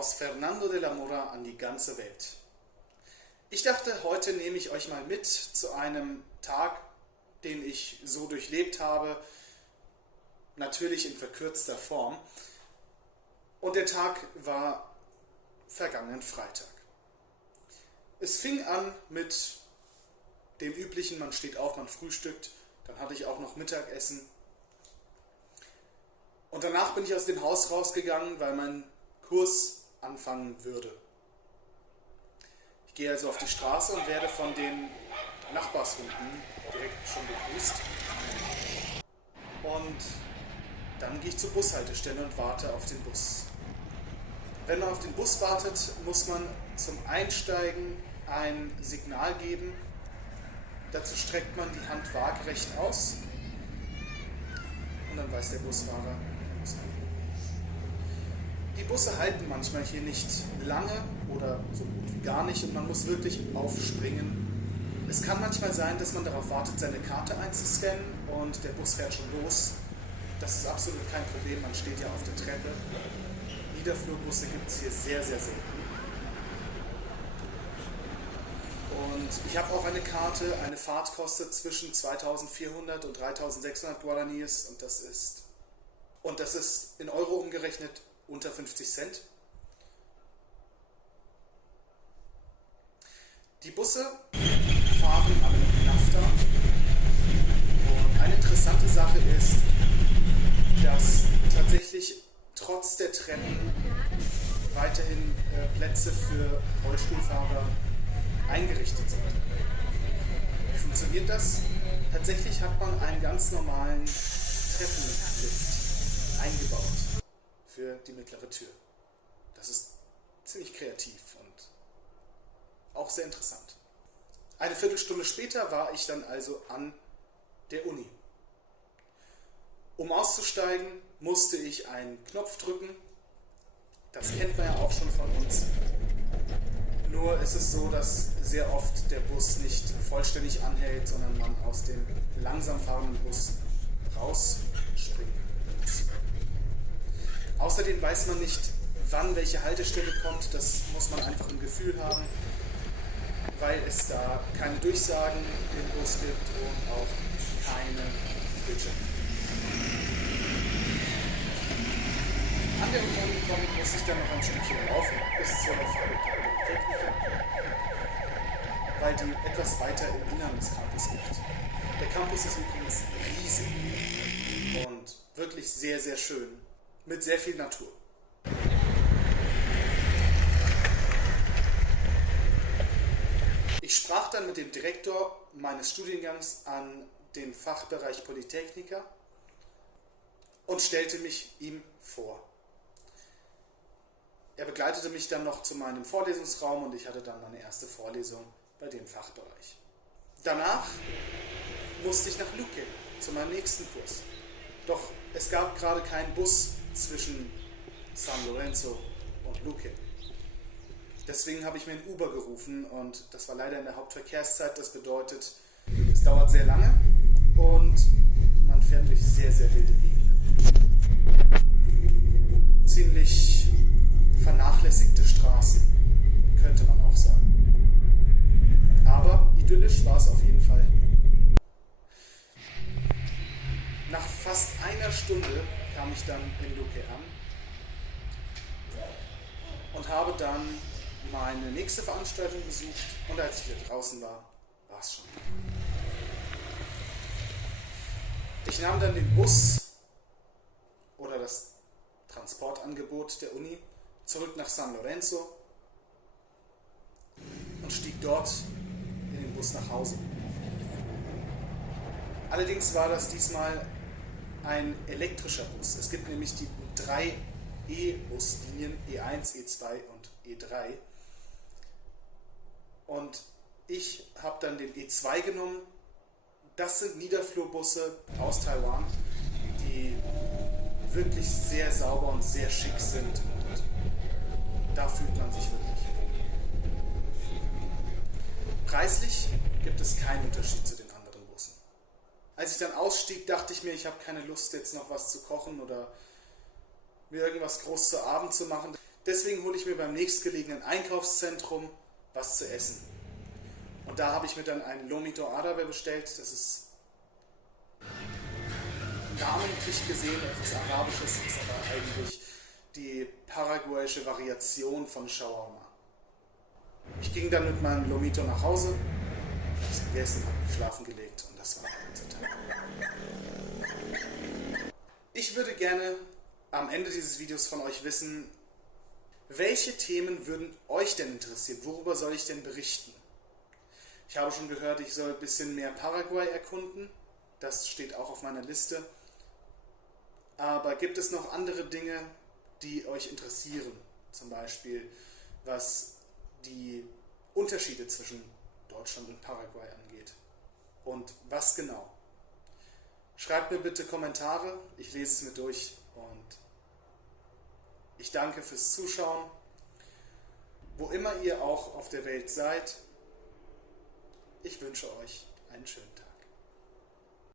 aus Fernando de la Mora an die ganze Welt. Ich dachte, heute nehme ich euch mal mit zu einem Tag, den ich so durchlebt habe, natürlich in verkürzter Form. Und der Tag war vergangenen Freitag. Es fing an mit dem üblichen, man steht auf, man frühstückt, dann hatte ich auch noch Mittagessen. Und danach bin ich aus dem Haus rausgegangen, weil mein Kurs anfangen würde. Ich gehe also auf die Straße und werde von den Nachbarshunden direkt schon begrüßt. Und dann gehe ich zur Bushaltestelle und warte auf den Bus. Wenn man auf den Bus wartet, muss man zum Einsteigen ein Signal geben. Dazu streckt man die Hand waagerecht aus und dann weiß der Busfahrer, die Busse halten manchmal hier nicht lange oder so gut wie gar nicht und man muss wirklich aufspringen. Es kann manchmal sein, dass man darauf wartet, seine Karte einzuscannen und der Bus fährt schon los. Das ist absolut kein Problem, man steht ja auf der Treppe. Niederflurbusse gibt es hier sehr, sehr selten. Und ich habe auch eine Karte, eine Fahrt kostet zwischen 2400 und 3600 Guaraníes und das ist in Euro umgerechnet unter 50 Cent. Die Busse fahren alle mit Nafta und eine interessante Sache ist, dass tatsächlich trotz der Treppen weiterhin Plätze für Rollstuhlfahrer eingerichtet sind. Wie funktioniert das? Tatsächlich hat man einen ganz normalen Treppenlift eingebaut für die mittlere Tür. Das ist ziemlich kreativ und auch sehr interessant. Eine Viertelstunde später war ich dann also an der Uni. Um auszusteigen, musste ich einen Knopf drücken. Das kennt man ja auch schon von uns. Nur ist es so, dass sehr oft der Bus nicht vollständig anhält, sondern man aus dem langsam fahrenden Bus rausspringen muss. Außerdem weiß man nicht, wann welche Haltestelle kommt. Das muss man einfach im Gefühl haben, weil es da keine Durchsagen im Bus gibt und auch keine Bildschirme. An der Uni angekommen muss ich dann noch ein Stückchen laufen bis zur Fakultät, weil die etwas weiter im Innern des Campus liegt. Der Campus ist übrigens riesig und wirklich sehr, sehr schön, mit sehr viel Natur. Ich sprach dann mit dem Direktor meines Studiengangs an den Fachbereich Polytechniker und stellte mich ihm vor. Er begleitete mich dann noch zu meinem Vorlesungsraum und ich hatte dann meine erste Vorlesung bei dem Fachbereich. Danach musste ich nach Luque zu meinem nächsten Kurs. Doch es gab gerade keinen Bus zwischen San Lorenzo und Luque. Deswegen habe ich mir ein Uber gerufen und das war leider in der Hauptverkehrszeit. Das bedeutet, es dauert sehr lange und man fährt durch sehr, sehr wilde Gegenden. Ziemlich vernachlässigte Straßen, könnte man auch sagen. Aber idyllisch war es auf jeden Fall. Nach fast einer Stunde kam ich dann in Luque an und habe dann meine nächste Veranstaltung besucht und als ich wieder draußen war, war es schon. Ich nahm dann den Bus oder das Transportangebot der Uni zurück nach San Lorenzo und stieg dort in den Bus nach Hause. Allerdings war das diesmal ein elektrischer Bus. Es gibt nämlich die 3 E-Buslinien, E1, E2 und E3. Und ich habe dann den E2 genommen. Das sind Niederflurbusse aus Taiwan, die wirklich sehr sauber und sehr schick sind. Und da fühlt man sich wirklich wohl. Preislich gibt es keinen Unterschied zu den anderen Bussen. Als ich dann ausstieg, dachte ich mir, ich habe keine Lust, jetzt noch was zu kochen oder mir irgendwas groß zu Abend zu machen. Deswegen hole ich mir beim nächstgelegenen Einkaufszentrum was zu essen. Und da habe ich mir dann ein Lomito Árabe bestellt. Das ist namentlich gesehen etwas Arabisches, ist aber eigentlich die paraguayische Variation von Shawarma. Ich ging dann mit meinem Lomito nach Hause, habe es gegessen, habe mich schlafen gelegt und das war unser Tag. Ich würde gerne am Ende dieses Videos von euch wissen, welche Themen würden euch denn interessieren? Worüber soll ich denn berichten? Ich habe schon gehört, ich soll ein bisschen mehr Paraguay erkunden. Das steht auch auf meiner Liste. Aber gibt es noch andere Dinge, die euch interessieren? Zum Beispiel, was die Unterschiede zwischen Deutschland und Paraguay angeht. Und was genau? Schreibt mir bitte Kommentare, ich lese es mir durch und ich danke fürs Zuschauen. Wo immer ihr auch auf der Welt seid, ich wünsche euch einen schönen Tag.